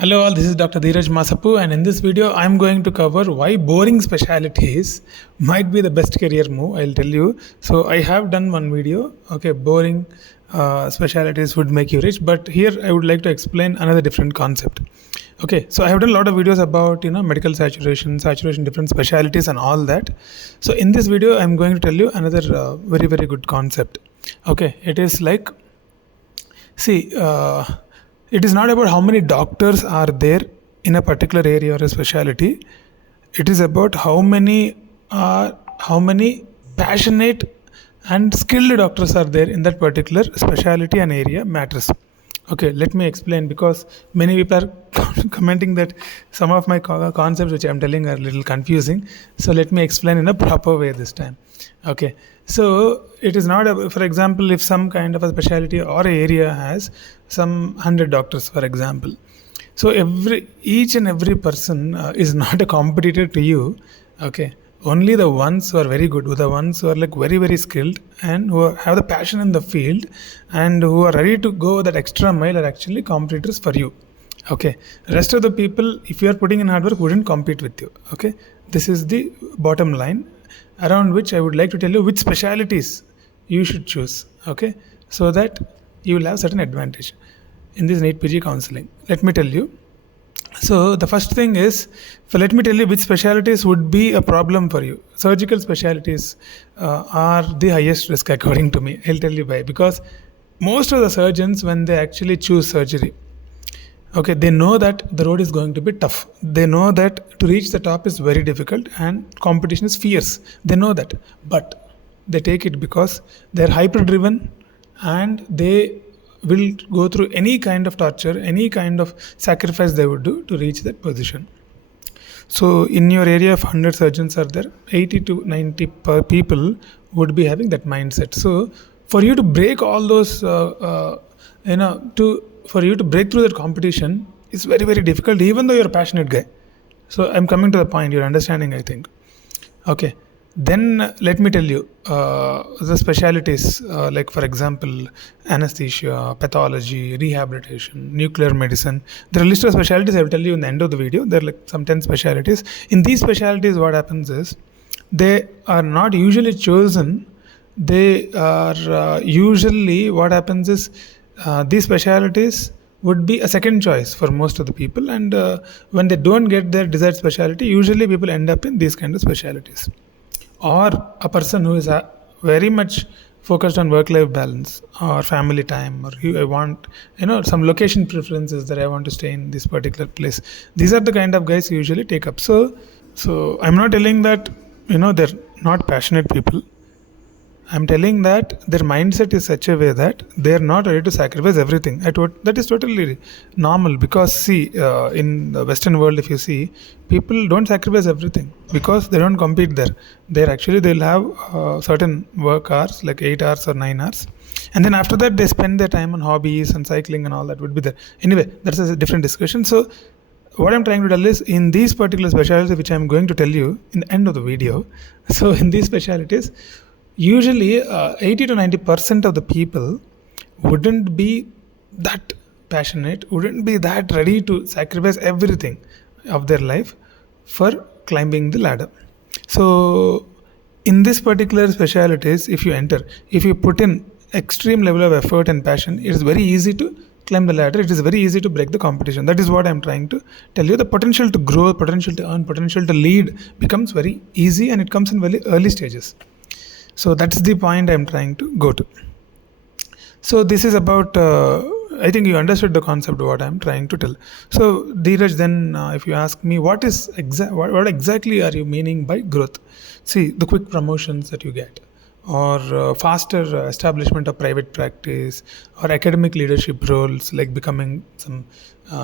Hello all, this is Dr. Dheeraj Masapu, and in this video I'm going to cover why boring specialities might be the best career move. I'll tell you. So I have done one video, okay, boring specialities would make you rich, but here I would like to explain another different concept. Okay, so I have done a lot of videos about medical saturation, different specialities and all that. So in this video I'm going to tell you another very good concept. Okay, it is like, see, it is not about how many doctors are there in a particular area or a specialty. It is about how many passionate and skilled doctors are there in that particular specialty and area matters. Okay, let me explain, because many people are commenting that some of my concepts which I am telling are a little confusing. So let me explain in a proper way this time. Okay, so it is not for example, if some kind of a specialty or a area has some 100 doctors, for example, so each and every person is not a competitor to you. Okay, only the ones who are very good, the ones who are like very skilled and who have the passion in the field and who are ready to go that extra mile are actually competitors for you. Okay, rest of the people, if you are putting in hard work, wouldn't compete with you. Okay, this is the bottom line around which I would like to tell you which specialities you should choose. Okay, so that you will have certain advantage in this NEET PG counseling. Let me tell you. So the first thing is, let me tell you which specialties would be a problem for you. Surgical specialties are the highest risk according to me. I'll tell you why. Because most of the surgeons, when they actually choose surgery, okay, they know that the road is going to be tough. They know that to reach the top is very difficult and competition is fierce. They know that, but they take it because they're hyper driven and they will go through any kind of torture, any kind of sacrifice they would do to reach that position. So in your area, if 100 surgeons are there, 80 to 90 people would be having that mindset. So for you to break all those, for you to break through that competition is very difficult, even though you're a passionate guy. So I'm coming to the point, you're understanding, I think. Okay. Then let me tell you the specialities, like for example, anesthesia, pathology, rehabilitation, nuclear medicine. There are a list of specialities I will tell you in the end of the video. There are like some 10 specialities. In these specialities, what happens is they are not usually chosen. They are usually, what happens is these specialities would be a second choice for most of the people. And when they don't get their desired specialty, usually people end up in these kind of specialities. Or a person who is very much focused on work-life balance or family time, or I want some location preferences that I want to stay in this particular place. These are the kind of guys who usually take up. So I'm not telling that they're not passionate people. I'm telling that their mindset is such a way that they're not ready to sacrifice everything. That is totally normal, because see, in the Western world, if you see, people don't sacrifice everything because they don't compete there. They'll have certain work hours, like 8 hours or 9 hours. And then after that, they spend their time on hobbies and cycling and all that would be there. Anyway, that's a different discussion. So what I'm trying to tell is, in these particular specialties, which I'm going to tell you in the end of the video. So in these specialties, usually 80 to 90% of the people wouldn't be that passionate, wouldn't be that ready to sacrifice everything of their life for climbing the ladder. So in this particular specialties, if you put in extreme level of effort and passion, it is very easy to climb the ladder. It is very easy to break the competition. That is what I'm trying to tell you. The potential to grow, potential to earn, potential to lead becomes very easy, and it comes in very early stages. So that's the point I'm trying to go to. So this is about, I think you understood the concept of what I'm trying to tell. So Dheeraj, then if you ask me, what exactly are you meaning by growth? See, the quick promotions that you get, or faster establishment of private practice, or academic leadership roles like becoming some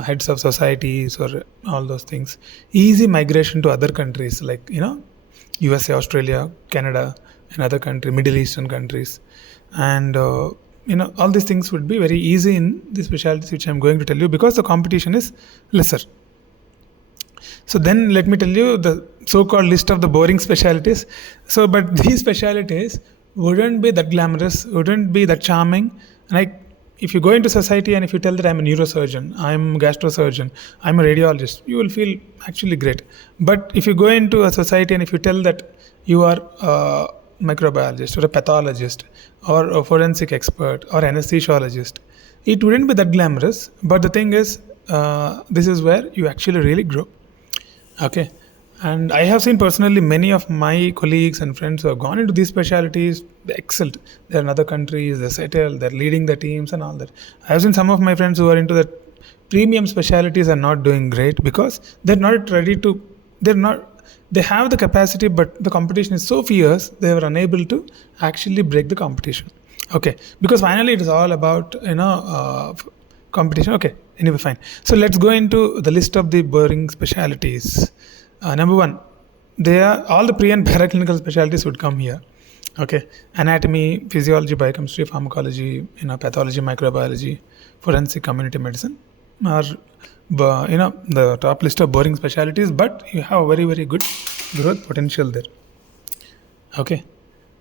heads of societies, or all those things. Easy migration to other countries like USA, Australia, Canada, and other countries, Middle Eastern countries, and all these things would be very easy in the specialties which I'm going to tell you, because the competition is lesser. So then let me tell you the so-called list of the boring specialties. So, but these specialties wouldn't be that glamorous, wouldn't be that charming, and if you go into society and if you tell that I'm a neurosurgeon, I'm a gastrosurgeon, I'm a radiologist, you will feel actually great. But if you go into a society and if you tell that you are a microbiologist or a pathologist or a forensic expert or anesthesiologist, it wouldn't be that glamorous. But the thing is, this is where you actually really grow. Okay. And I have seen personally many of my colleagues and friends who have gone into these specialties, they excelled. They're in other countries, they're settled, they're leading the teams and all that. I have seen some of my friends who are into the premium specialties are not doing great because they're not ready to, they're not, they have the capacity, but the competition is so fierce, they were unable to actually break the competition. Okay. Because finally it is all about, competition. Okay. Anyway, fine. So let's go into the list of the boring specialties. Number one, they are all the pre and paraclinical specialties would come here. Okay, anatomy, physiology, biochemistry, pharmacology, pathology, microbiology, forensic, community medicine are the top list of boring specialties. But you have very very good growth potential there. Okay,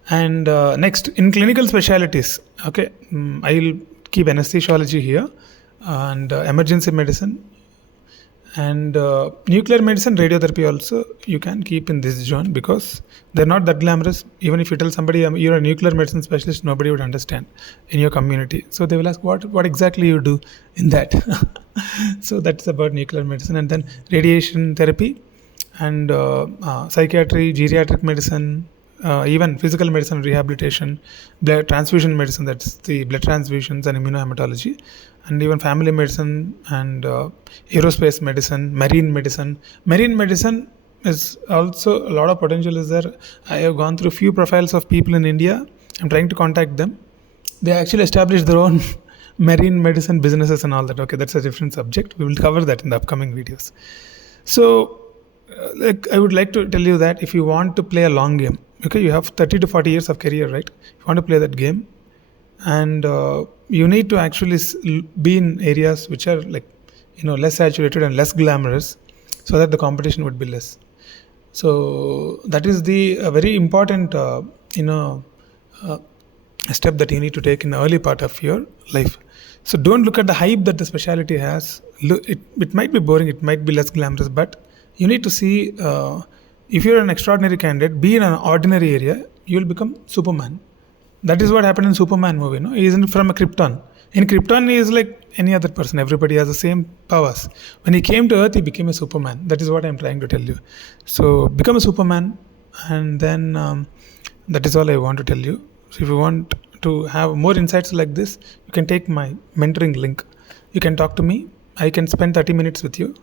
and next in clinical specialties. Okay, I'll keep anesthesiology here and emergency medicine. And nuclear medicine, radiotherapy also you can keep in this zone because they're not that glamorous. Even if you tell somebody you're a nuclear medicine specialist, nobody would understand in your community. So they will ask what exactly you do in that. So that's about nuclear medicine. And then radiation therapy and psychiatry, geriatric medicine, even physical medicine, rehabilitation, blood transfusion medicine, that's the blood transfusions and immunohematology, and even family medicine and aerospace medicine, marine medicine. Marine medicine is also a lot of potential is there. I have gone through few profiles of people in India. I'm trying to contact them. They actually established their own marine medicine businesses and all that. Okay, that's a different subject. We will cover that in the upcoming videos. So, I would like to tell you that if you want to play a long game, okay, you have 30 to 40 years of career, right? If you want to play that game, and you need to actually be in areas which are less saturated and less glamorous, so that the competition would be less. So that is the very important step that you need to take in the early part of your life. So don't look at the hype that the specialty has. It might be boring, it might be less glamorous, but you need to see if you're an extraordinary candidate, be in an ordinary area, you will become Superman. That is what happened in Superman movie. No, he isn't from a Krypton. In Krypton, he is like any other person. Everybody has the same powers. When he came to Earth, he became a Superman. That is what I'm trying to tell you. So become a Superman, and then that is all I want to tell you. So if you want to have more insights like this, you can take my mentoring link. You can talk to me. I can spend 30 minutes with you,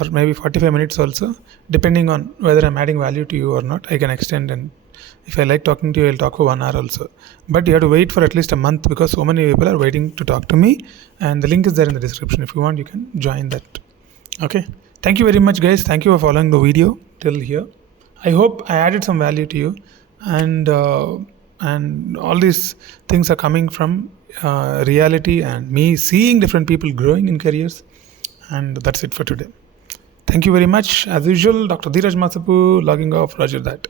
or maybe 45 minutes also, depending on whether I'm adding value to you or not. I can extend, and if I like talking to you, I'll talk for 1 hour also. But you have to wait for at least a month because so many people are waiting to talk to me, and the link is there in the description. If you want, you can join that. Okay. Thank you very much, guys. Thank you for following the video till here. I hope I added some value to you, and all these things are coming from reality and me seeing different people growing in careers. And that's it for today. Thank you very much. As usual, Dr. Dheeraj Masapu logging off. Roger that.